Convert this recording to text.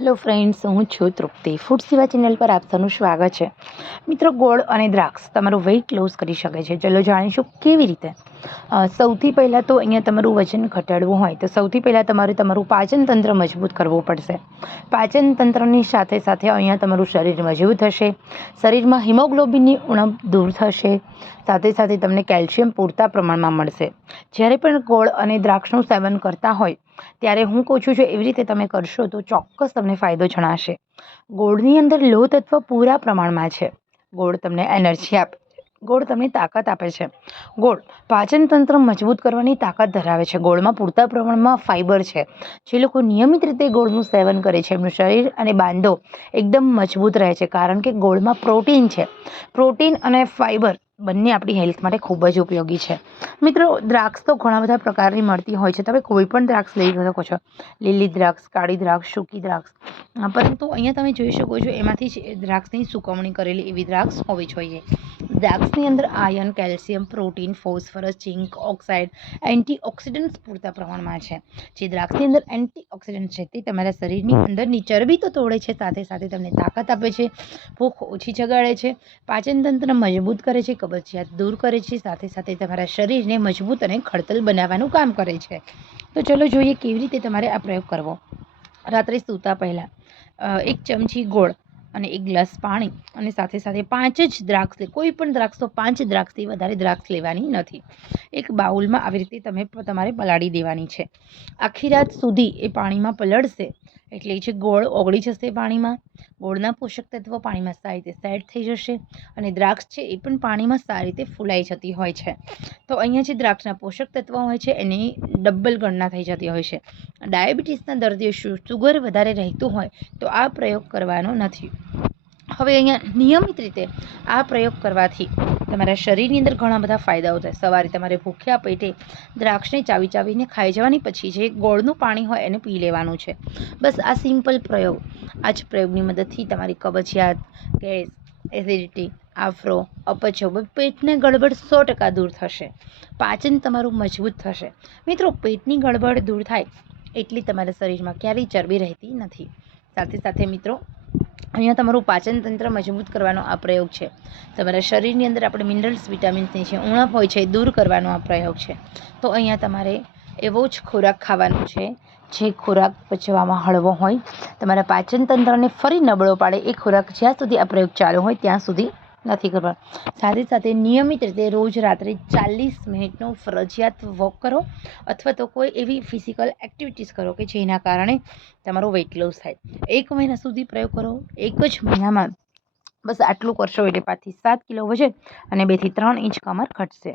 Hello friends હું છું તૃપ્તિ. Food સેવા ચેનલ પર આપ સૌનું સ્વાગત છે. મિત્રો, ગોળ અને દ્રાક્ષ તમારું વેઇટ લોસ કરી શકે છે. ચલો જાણીશું કેવી રીતે? સૌથી પહેલાં તો અહીંયા તમારું વજન ઘટાડવું હોય તો સૌથી પહેલાં તમારે તમારું પાચન તંત્ર મજબૂત કરવું પડશે. પાચન તંત્રની સાથે સાથે અહીંયા તમારું શરીર મજબૂત થશે. શરીરમાં હિમોગ્લોબિનની ઉણપ દૂર થશે. સાથે સાથે તમને કેલ્શિયમ પૂરતા પ્રમાણમાં મળશે. જ્યારે પણ ગોળ અને દ્રાક્ષનું સેવન કરતા હોય ત્યારે હું કહું છું, જો એવી રીતે તમે કરશો તો ચોક્કસ તમને ફાયદો જણાશે. ગોળની અંદર લોહ તત્વ પૂરા પ્રમાણમાં છે. ગોળ તમને એનર્જી આપે ગોળ તમને તાકાત આપે છે. ગોળ પાચન તંત્ર મજબૂત કરવાની તાકાત ધરાવે છે. ગોળમાં પૂરતા પ્રમાણમાં ફાઇબર છે. જે લોકો નિયમિત રીતે ગોળનું સેવન કરે છે, એમનું શરીર અને બાંધો એકદમ મજબૂત રહે છે. કારણ કે ગોળમાં પ્રોટીન છે. પ્રોટીન અને ફાઇબર બંને આપણી હેલ્થ માટે ખૂબ જ ઉપયોગી છે. મિત્રો, દ્રાક્ષ તો ઘણા બધા પ્રકારની મળતી હોય છે. તમે કોઈ પણ દ્રાક્ષ લઈ શકો છો. લીલી દ્રાક્ષ, કાળી દ્રાક્ષ, સૂકી દ્રાક્ષ. પરંતુ અહીંયા તમે જોઈ શકો છો, એમાંથી દ્રાક્ષની સુકવણી કરેલી એવી દ્રાક્ષ હોવી જોઈએ. દ્રાક્ષની અંદર iron calcium protein phosphorus zinc oxide antioxidants પૂરતા પ્રમાણમાં છે. જે દ્રાક્ષની અંદર એન્ટીઓક્સિડન્ટ છે તે તમારા શરીરની અંદરની ચરબી તો તોડે છે, સાથે સાથે તમને તાકાત આપે છે, ભૂખ ઓછી જગાડે છે પાચન તંત્ર મજબૂત કરે છે, કબજિયાત દૂર કરે છે, સાથે સાથે તમારા શરીરને મજબૂત અને ખડતલ બનાવવાનું કામ કરે છે. તો ચલો જોઈએ કેવી રીતે તમારે આ પ્રયોગ કરવો. રાત્રે સૂતા પહેલાં એક ચમચી ગોળ અને એક ગ્લાસ પાણી અને સાથે સાથે પાંચ જ દ્રાક્ષ, કોઈ પણ દ્રાક્ષ તો પાંચ દ્રાક્ષથી વધારે દ્રાક્ષ લેવાની નથી. એક બાઉલમાં આવી રીતે તમે તમારે પલાળી દેવાની છે. આખી રાત સુધી એ પાણીમાં પલળશે એટલે જે ગોળ ઓગળી જશે પાણીમાં, ગોળના પોષક તત્વો પાણીમાં સારી રીતે સેટ થઈ જશે અને દ્રાક્ષ છે એ પણ પાણીમાં સારી રીતે ફૂલાઈ જતી હોય છે. તો અહીંયા જે દ્રાક્ષના પોષક તત્વો હોય છે એની ડબલ ગણના થઈ જતી હોય છે. ડાયાબિટીસના દર્દીઓ શુગર વધારે રહેતું હોય તો આ પ્રયોગ કરવાનો નથી. હવે અહીંયા નિયમિત રીતે આ પ્રયોગ કરવાથી તમારા શરીરની અંદર ઘણા બધા ફાયદાઓ થાય. સવારે તમારે ભૂખ્યા પેટે દ્રાક્ષને ચાવી ચાવીને ખાઈ જવાની, પછી જે ગોળનું પાણી હોય એને પી લેવાનું છે. બસ આ સિમ્પલ પ્રયોગ. આ જ પ્રયોગની મદદથી તમારી કબજિયાત, ગેસ, એસિડિટી, આફરો, અપચો પેટને ગડબડ સો ટકા દૂર થશે. પાચન તમારું મજબૂત થશે. મિત્રો, પેટની ગડબડ દૂર થાય એટલી તમારા શરીરમાં ક્યારેય ચરબી રહેતી નથી. સાથે સાથે મિત્રો અહીંયા તમારું પાચન તંત્ર મજબૂત કરવાનો આ પ્રયોગ છે. તમારા શરીરની અંદર આપણે મિનરલ્સ વિટામિન્સની છે ઉણપ હોય છે એ દૂર કરવાનો આ પ્રયોગ છે. તો અહીંયા તમારે એવો જ ખોરાક ખાવાનો છે, જે ખોરાક પચવામાં હળવો હોય. તમારા પાચનતંત્રને ફરી નબળો પાડે એ ખોરાક જ્યાં સુધી આ પ્રયોગ ચાલુ હોય ત્યાં સુધી નથી કરવા સાથે સાથે નિયમિત રીતે રોજ રાત્રે ચાલીસ મિનિટનો ફરજિયાત વોક કરો અથવા તો કોઈ એવી ફિઝિકલ એક્ટિવિટીઝ કરો કે જેના કારણે તમારો વેઇટ લોસ થાય. એક મહિના સુધી પ્રયોગ કરો. એક જ મહિનામાં બસ આટલું કરશો એટલે પાંચથી સાત કિલો વજન અને બેથી ત્રણ ઇંચ કમર ઘટશે.